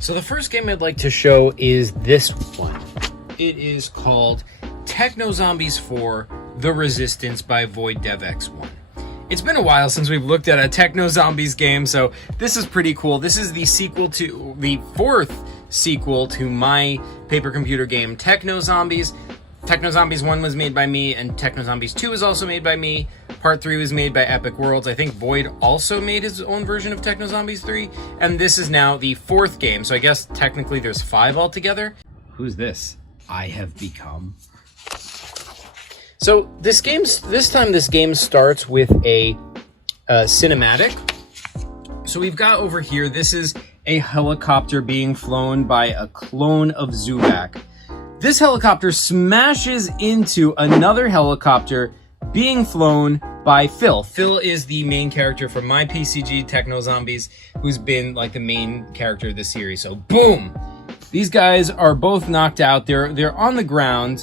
So the first game I'd like to show is this one. It is called Techno Zombies 4: The Resistance by Void DevX1. It's been a while since we've looked at a Techno Zombies game, so this is pretty cool. This is the fourth sequel to my paper computer game Techno Zombies. Techno Zombies 1 was made by me, and Techno Zombies 2 was also made by me. Part 3 was made by Epic Worlds. I think Void also made his own version of Techno Zombies 3, and this is now the fourth game, so I guess technically there's 5 altogether. Who's this? I have become. So this game starts with a cinematic. So we've got over here, this is a helicopter being flown by a clone of Zubak. This helicopter smashes into another helicopter being flown by Phil. Phil is the main character from my PCG Techno Zombies, who's been like the main character of the series. So boom! These guys are both knocked out. They're on the ground.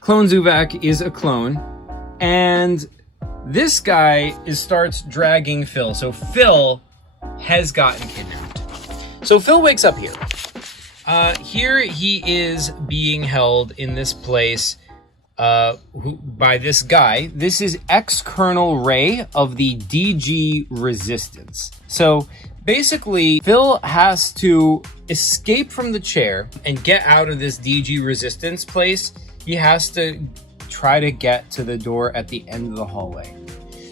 Clone Zubak is a clone, and this guy starts dragging Phil. So Phil has gotten kidnapped. So Phil wakes up here. Here he is being held in this place by this guy. This is ex-Colonel Ray of the DG Resistance. So basically, Phil has to escape from the chair and get out of this DG Resistance place. He has to try to get to the door at the end of the hallway.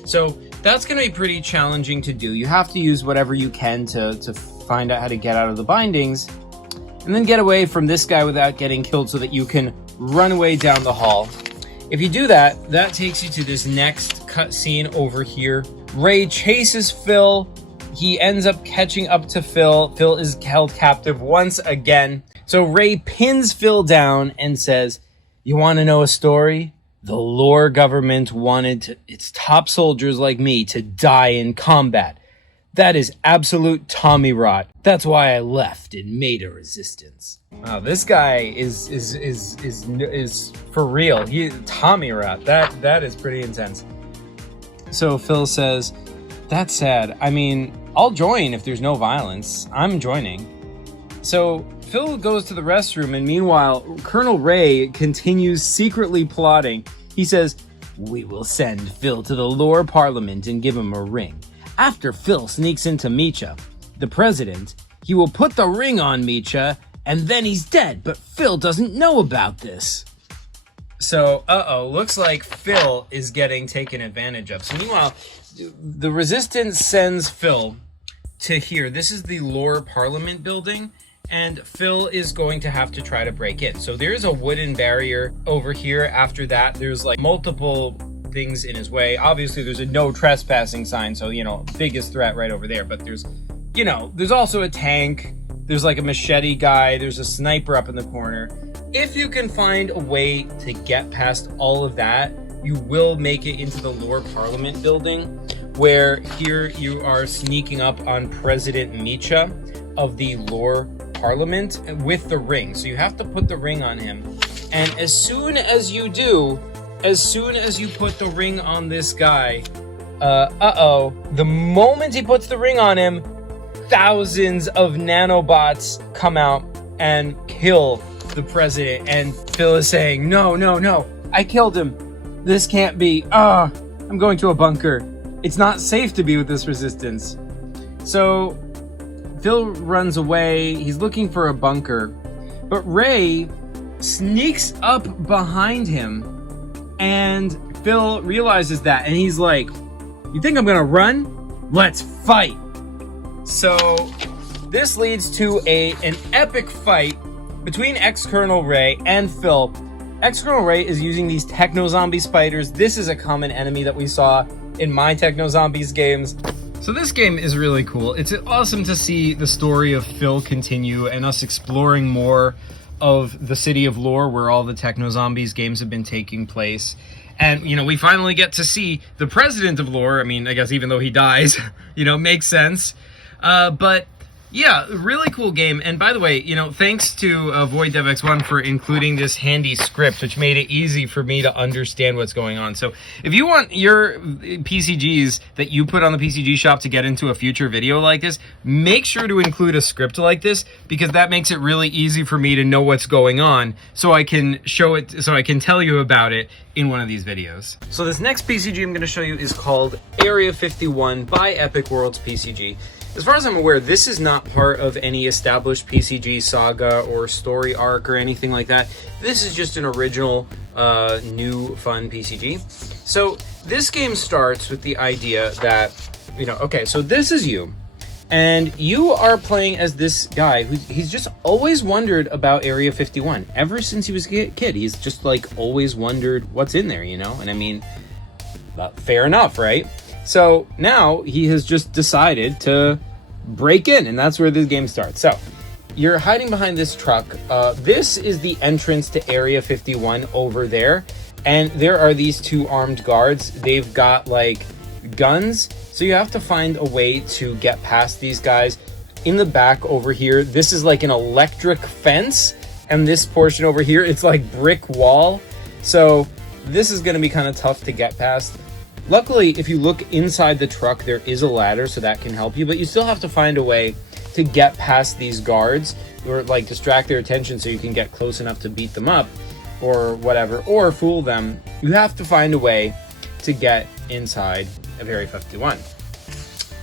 So that's going to be pretty challenging to do. You have to use whatever you can to find out how to get out of the bindings, and then get away from this guy without getting killed so that you can run away down the hall. If you do that, that takes you to this next cutscene over here. Ray chases Phil. He ends up catching up to Phil. Phil is held captive once again. So Ray pins Phil down and says, "You want to know a story? The Lore government wanted its top soldiers like me to die in combat. That is absolute Tommy rot. That's why I left and made a resistance." Wow, this guy is for real. He Tommy rot. That is pretty intense. So Phil says, "That's sad. I mean, I'll join if there's no violence. I'm joining." So Phil goes to the restroom, and meanwhile, Colonel Ray continues secretly plotting. He says, "We will send Phil to the Lore Parliament and give him a ring. After Phil sneaks into Micha, the president, he will put the ring on Micha, and then he's dead, but Phil doesn't know about this." So, looks like Phil is getting taken advantage of. So meanwhile, the Resistance sends Phil to here. This is the Lore Parliament building, and Phil is going to have to try to break in. So there's a wooden barrier over here. After that, there's like multiple things in his way. Obviously, there's a no trespassing sign, so, biggest threat right over there. But there's also a tank. There's like a machete guy. There's a sniper up in the corner. If you can find a way to get past all of that, you will make it into the Lore Parliament building, where here you are sneaking up on President Micha of the Lore Parliament with the ring. So you have to put the ring on him. And as soon as you put the ring on this guy, the moment he puts the ring on him, thousands of nanobots come out and kill the president. And Phil is saying, no, I killed him. This can't be. I'm going to a bunker. It's not safe to be with this resistance. So Phil runs away. He's looking for a bunker. But Ray sneaks up behind him, and Phil realizes that, and he's like, "You think I'm gonna run? Let's fight." So this leads to an epic fight between ex-Colonel Ray and Phil. Ex-Colonel Ray is using these Techno Zombie spiders. This is a common enemy that we saw in my Techno Zombies games. So this game is really cool. It's awesome to see the story of Phil continue and us exploring more of the city of Lore, where all the Techno Zombies games have been taking place. And, we finally get to see the president of Lore. I mean, I guess even though he dies, makes sense. But Yeah, really cool game. And by the way, you know, thanks to VoidDevX1 for including this handy script, which made it easy for me to understand what's going on. So if you want your PCGs that you put on the PCG shop to get into a future video like this, make sure to include a script like this, because that makes it really easy for me to know what's going on, so I can show it, so I can tell you about it in one of these videos. So this next PCG I'm going to show you is called Area 51 by Epic Worlds PCG. As far as I'm aware, this is not part of any established PCG saga or story arc or anything like that. This is just an original, new, fun PCG. So this game starts with the idea that, you know, okay, so this is you. And you are playing as this guy he's just always wondered about Area 51. Ever since he was a kid, he's just like always wondered what's in there, you know? And I mean, fair enough, right? So now he has just decided to break in, and that's where this game starts. So you're hiding behind this truck. This is the entrance to Area 51 over there, and there are these two armed guards. They've got like guns, so you have to find a way to get past these guys. In the back over here, this is like an electric fence, and this portion over here, it's like brick wall. So this is going to be kind of tough to get past. Luckily, if you look inside the truck, there is a ladder, so that can help you, but you still have to find a way to get past these guards, or like distract their attention so you can get close enough to beat them up or whatever, or fool them. You have to find a way to get inside of Area 51.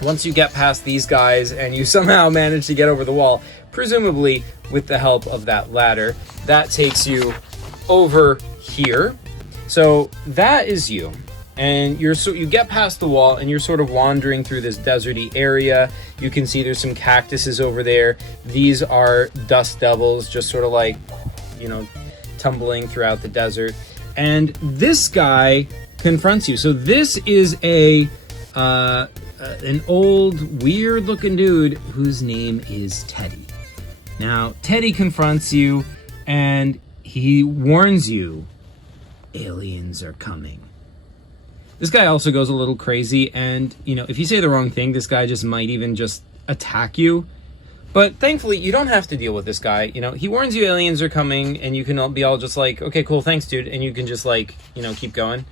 Once you get past these guys and you somehow manage to get over the wall, presumably with the help of that ladder, that takes you over here. So that is you. And you get past the wall and you're sort of wandering through this deserty area. You can see there's some cactuses over there. These are dust devils, just sort of like, you know, tumbling throughout the desert. And this guy confronts you. So this is an old, weird-looking dude whose name is Teddy. Now, Teddy confronts you and he warns you, aliens are coming. This guy also goes a little crazy, and, you know, if you say the wrong thing, this guy just might even just attack you. But thankfully, you don't have to deal with this guy. You know, he warns you aliens are coming, and you can all be all just like, okay, cool, thanks, dude. And you can just, like, you know, keep going.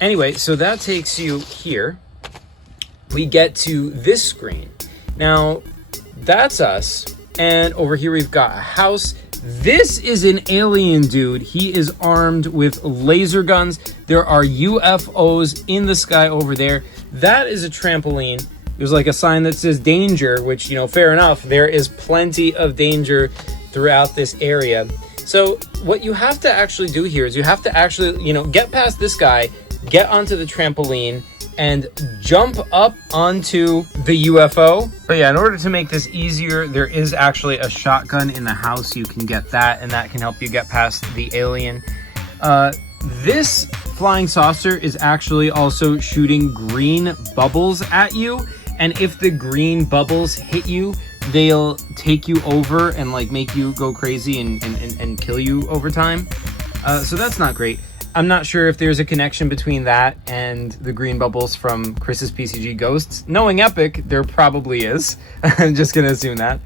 Anyway, so that takes you here. We get to this screen. Now, that's us. And over here, we've got a house. This is an alien dude. He is armed with laser guns. There are UFOs in the sky over there. That is a trampoline. There's like a sign that says danger, which, you know, fair enough. There is plenty of danger throughout this area. So what you have to actually do here is you have to actually, you know, get past this guy, get onto the trampoline, and jump up onto the UFO. But yeah, in order to make this easier, there is actually a shotgun in the house. You can get that, and that can help you get past the alien. This flying saucer is actually also shooting green bubbles at you, and if the green bubbles hit you, they'll take you over and like make you go crazy and kill you over time. So that's not great. I'm not sure if there's a connection between that and the green bubbles from Chris's PCG Ghosts. Knowing Epic, there probably is. I'm just going to assume that,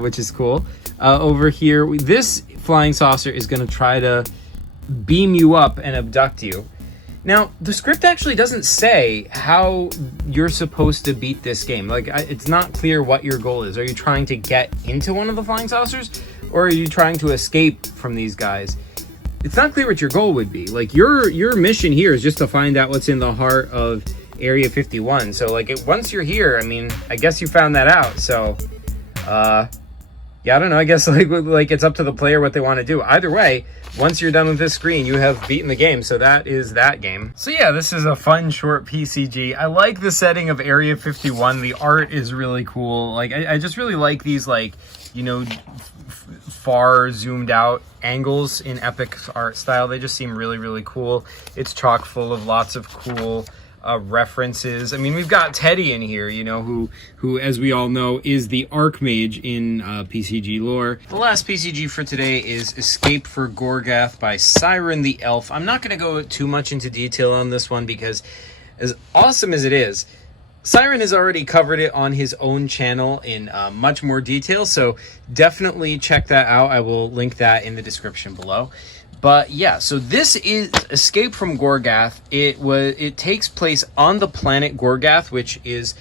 which is cool. Over here, this flying saucer is going to try to beam you up and abduct you. Now, the script actually doesn't say how you're supposed to beat this game. Like, it's not clear what your goal is. Are you trying to get into one of the flying saucers, or are you trying to escape from these guys? It's not clear what your goal would be. Like, your mission here is just to find out what's in the heart of Area 51. So, like, once you're here, I mean, I guess you found that out. So, yeah, I don't know. I guess, like it's up to the player what they want to do. Either way, once you're done with this screen, you have beaten the game. So that is that game. So yeah, this is a fun, short PCG. I like the setting of Area 51. The art is really cool. Like, I just really like these, like, you know, far zoomed out angles in Epic's art style. They just seem really, really cool. It's chock full of lots of cool references. I mean, we've got Teddy in here, you know, who, as we all know, is the Archmage in PCG lore. The last PCG for today is Escape for Gorgath by Siren the Elf. I'm not going to go too much into detail on this one because, as awesome as it is, Siren has already covered it on his own channel in much more detail, so definitely check that out. I will link that in the description below. But yeah, so this is Escape from Gorgath. It takes place on the planet Gorgath, which is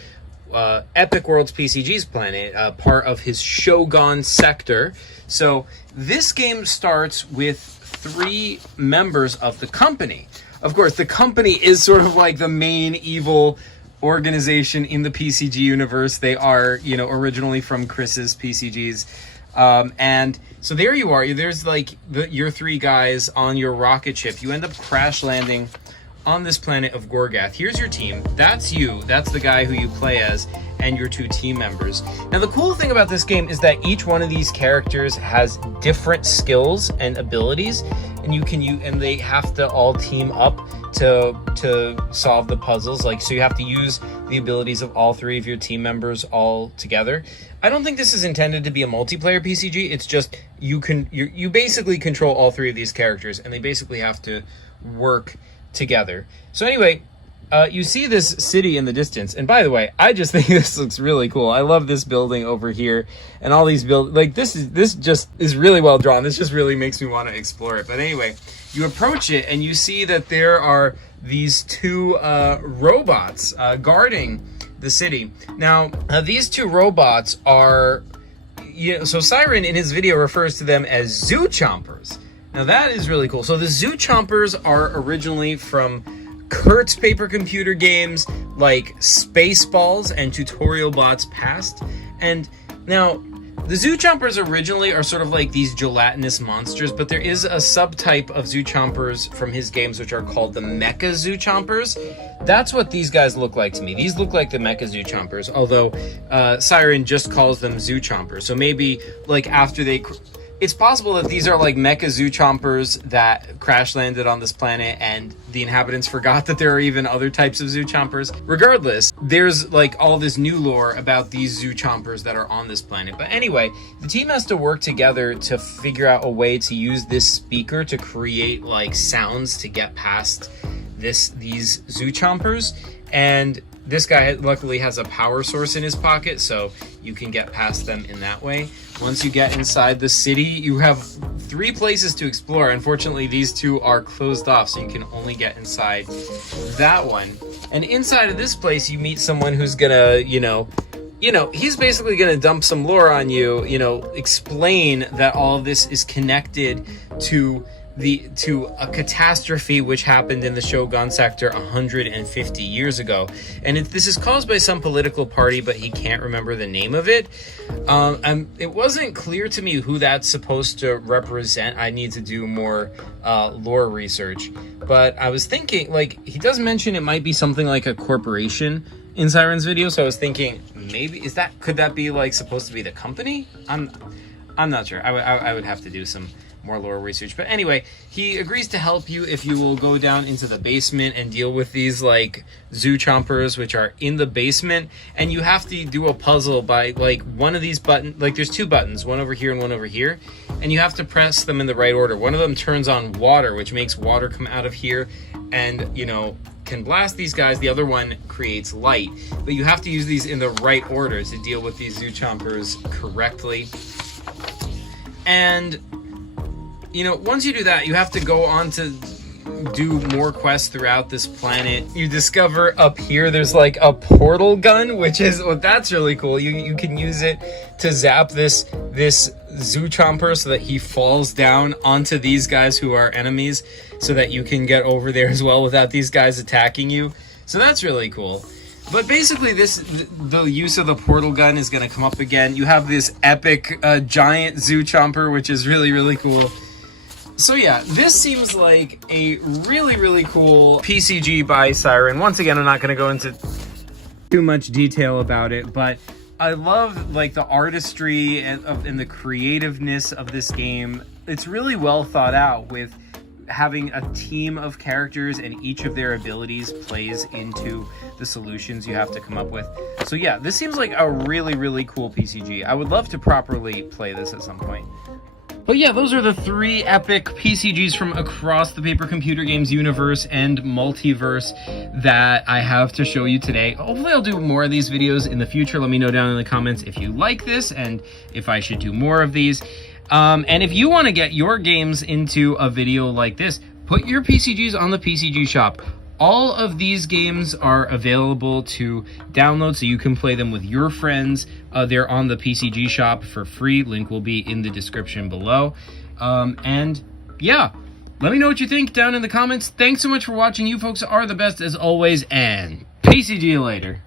Epic Worlds PCG's planet, part of his Shogun sector. So this game starts with 3 members of the company. Of course, the company is sort of like the main evil organization in the PCG universe. They are, you know, originally from Chris's PCGs. And so there you are. There's like your 3 guys on your rocket ship. You end up crash landing on this planet of Gorgath. Here's your team. That's you. That's the guy who you play as, and your 2 team members. Now, the cool thing about this game is that each one of these characters has different skills and abilities, and they have to all team up to solve the puzzles. Like, so you have to use the abilities of all 3 of your team members all together. I don't think this is intended to be a multiplayer PCG. It's just you basically control all 3 of these characters, and they basically have to work together. So anyway, you see this city in the distance, and by the way, I just think this looks really cool. I love this building over here, and all these like this just is really well drawn. This just really makes me want to explore it. But anyway, you approach it, and you see that there are these 2 robots guarding the city. Now, these 2 robots are, so Siren in his video refers to them as zoo chompers. Now that is really cool. So the zoo chompers are originally from Kurt's paper computer games like Spaceballs and Tutorial Bots Past. And now the zoo chompers originally are sort of like these gelatinous monsters, but there is a subtype of zoo chompers from his games which are called the mecha zoo chompers. That's what these guys look like to me. These look like the mecha zoo chompers, although Siren just calls them zoo chompers. So maybe like after it's possible that these are like mecha zoo chompers that crash landed on this planet and the inhabitants forgot that there are even other types of zoo chompers. Regardless, there's like all this new lore about these zoo chompers that are on this planet. But anyway, the team has to work together to figure out a way to use this speaker to create like sounds to get past these zoo chompers. And this guy luckily has a power source in his pocket, so you can get past them in that way. Once you get inside the city, you have 3 places to explore. Unfortunately, these 2 are closed off, so you can only get inside that one. And inside of this place, you meet someone who's gonna, he's basically gonna dump some lore on you, explain that all of this is connected to a catastrophe which happened in the Shogun sector 150 years ago. And this is caused by some political party, but he can't remember the name of it. It wasn't clear to me who that's supposed to represent. I need to do more lore research. But I was thinking, like, he does mention it might be something like a corporation in Siren's video, so I was thinking, maybe, could that be, like, supposed to be the company? I'm not sure. I would have to do some more lore research. But anyway, he agrees to help you if you will go down into the basement and deal with these like zoo chompers which are in the basement, and you have to do a puzzle by like one of these buttons. Like there's 2 buttons, one over here and one over here, and you have to press them in the right order. One of them turns on water, which makes water come out of here and can blast these guys. The other one creates light, but you have to use these in the right order to deal with these zoo chompers correctly. And once you do that, you have to go on to do more quests throughout this planet. You discover up here there's like a portal gun, which is, that's really cool. You can use it to zap this zoo chomper so that he falls down onto these guys who are enemies, so that you can get over there as well without these guys attacking you. So that's really cool. But basically the use of the portal gun is going to come up again. You have this epic giant zoo chomper, which is really, really cool. So yeah, this seems like a really, really cool PCG by Siren. Once again, I'm not going to go into too much detail about it, but I love like the artistry and the creativeness of this game. It's really well thought out, with having a team of characters and each of their abilities plays into the solutions you have to come up with. So yeah, this seems like a really, really cool PCG. I would love to properly play this at some point. But yeah, those are the 3 epic PCGs from across the Paper Computer Games universe and multiverse that I have to show you today. Hopefully I'll do more of these videos in the future. Let me know down in the comments if you like this and if I should do more of these. And if you want to get your games into a video like this, put your PCGs on the PCG shop. All of these games are available to download so you can play them with your friends. They're on the PCG shop for free. Link will be in the description below. And yeah, let me know what you think down in the comments. Thanks so much for watching. You folks are the best as always, and PCG you later.